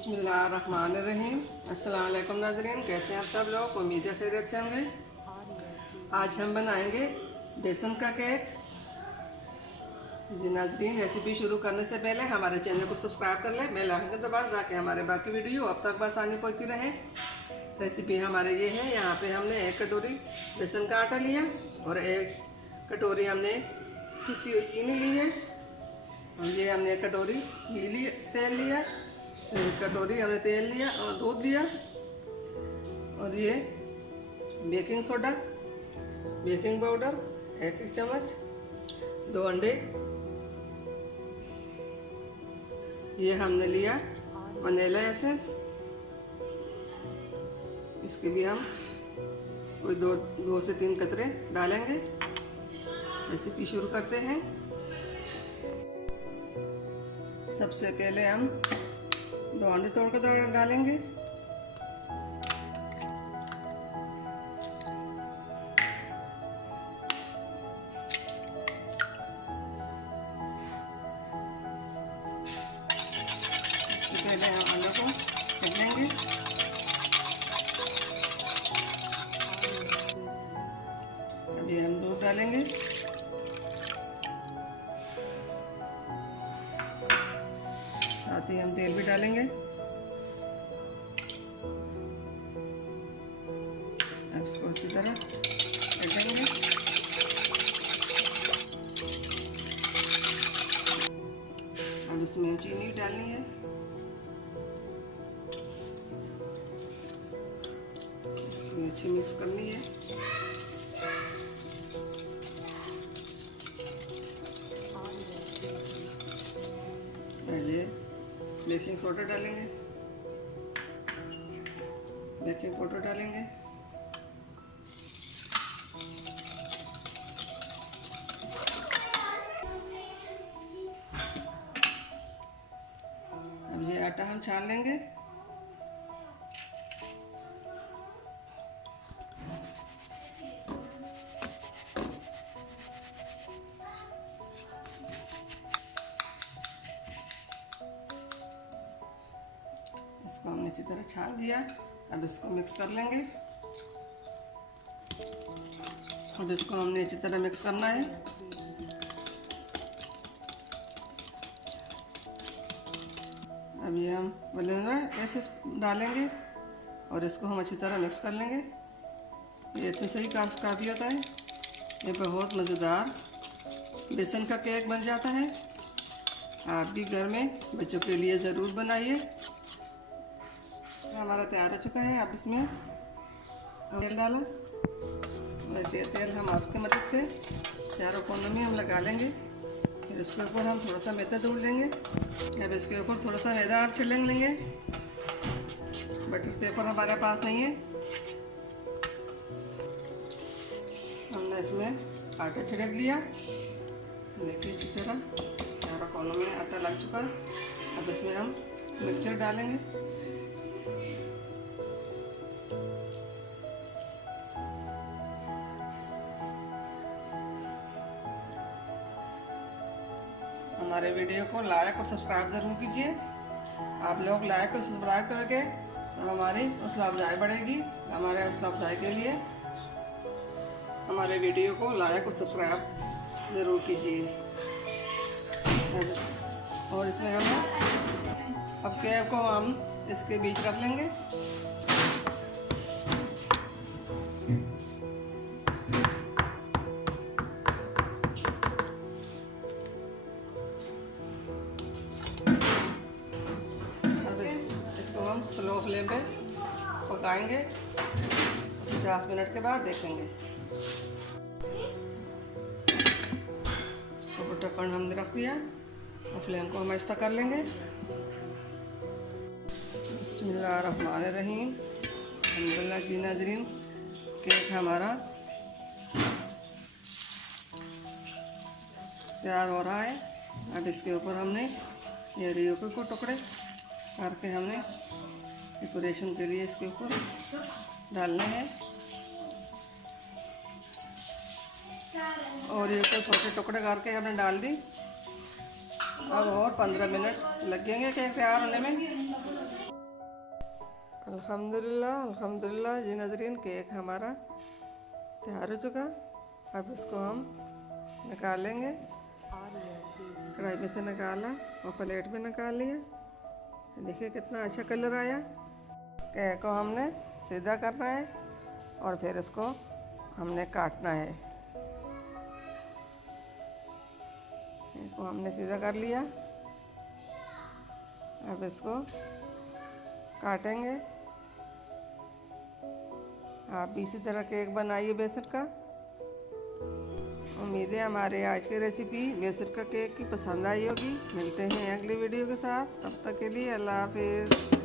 बिस्मिल्लाहिर्रहमानिर्रहीम। अस्सलाम वालेकुम नाज़रीन, कैसे हैं आप सब लोग? उम्मीद है खैरियत से होंगे। आज हम बनाएंगे बेसन का केक। जी नाज़रीन, रेसिपी शुरू करने से पहले हमारे चैनल को सब्सक्राइब कर लें, बेल आइकन दबा ताकि हमारे बाकी वीडियो अब तक आसानी पहुँचती रहे। रेसिपी हमारे ये है, यहाँ पे हमने 1 कटोरी बेसन का आटा लिया और 1 कटोरी हमने पिसी हुई चीनी ली है। और ये हमने 1 कटोरी तेल लिया, 1 कटोरी हमने तेल लिया और दूध लिया। और ये बेकिंग सोडा, बेकिंग पाउडर 1 चम्मच, 2 अंडे, ये हमने लिया वनीला एसेंस, इसके भी हम कोई 2 से 3 कतरे डालेंगे। रेसिपी शुरू करते हैं। सबसे पहले हम 2 अंडे तोड़ कर डालेंगे। पहले हम अंडों को फेंक देंगे। अभी हम दूध डालेंगे, साथ ही हम तेल भी डालेंगे। अब इसको अच्छी तरह फेंट देंगे। अब इसमें हम चीनी भी डालनी है। अच्छी मिक्स करनी है। पहले बेकिंग सोडा डालेंगे, बेकिंग पाउडर डालेंगे, अब ये आटा हम छान लेंगे। इसको हमने अच्छी तरह छान दिया। अब इसको मिक्स कर लेंगे। अब इसको हमने अच्छी तरह मिक्स करना है। अब ये हम वनीला एसेंस डालेंगे और इसको हम अच्छी तरह मिक्स कर लेंगे। ये इतने से ही काफ़ी होता है। ये बहुत मज़ेदार बेसन का केक बन जाता है। आप भी घर में बच्चों के लिए ज़रूर बनाइए। हमारा तैयार हो चुका है। अब इसमें तेल डाला, तेल हम हाथ की मदद से चारों कोनों में हम लगा लेंगे। फिर इसके ऊपर हम थोड़ा सा मैदा दूध लेंगे। अब इसके ऊपर थोड़ा सा मैदा और छिड़क लेंगे। बटर पेपर हमारे पास नहीं है। हमने इसमें आटा छिड़क लिया। देखिए इसी तरह चारों कोनों में आटा लग चुका। अब इसमें हम मिक्सचर डालेंगे। हमारे वीडियो को लाइक और सब्सक्राइब ज़रूर कीजिए। आप लोग लाइक और सब्सक्राइब करके तो हमारी हौसला अफजाई बढ़ेगी। हमारे हौसला अफजाई के लिए हमारे वीडियो को लाइक और सब्सक्राइब ज़रूर कीजिए। और इसमें हम अब केक को हम इसके बीच रख लेंगे। इसको हम स्लो फ्लेम पे पकाएंगे। 50 मिनट के बाद देखेंगे। इसको ढक्कन हमने रख दिया और फ्लेम को हम आहिस्ता कर लेंगे। बिस्मिल्लाहिर्रहमानिर्रहीम। अल्हम्दुलिल्लाह जी नाज़रीन, केक हमारा तैयार हो रहा है। अब इसके ऊपर हमने ये रियो को टुकड़े करके हमने डेकोरेशन के लिए इसके ऊपर डालने हैं। और ये तो छोटे टुकड़े करके हमने डाल दी। अब और 15 मिनट लगेंगे केक तैयार होने में। अल्हम्दुलिल्लाह अल्हम्दुलिल्लाह जी नाज़रीन, केक हमारा तैयार हो चुका। अब इसको हम निकालेंगे। कढ़ाई में से निकाला और प्लेट में निकाल लिया। देखिए कितना अच्छा कलर आया। केक को हमने सीधा करना है और फिर इसको हमने काटना है। केक को हमने सीधा कर लिया। अब इसको काटेंगे। आप भी इसी तरह केक बनाइए बेसन का। उम्मीद है हमारे आज की रेसिपी बेसन का केक की पसंद आई होगी। मिलते हैं अगली वीडियो के साथ, तब तक के लिए अल्लाह हाफिज़।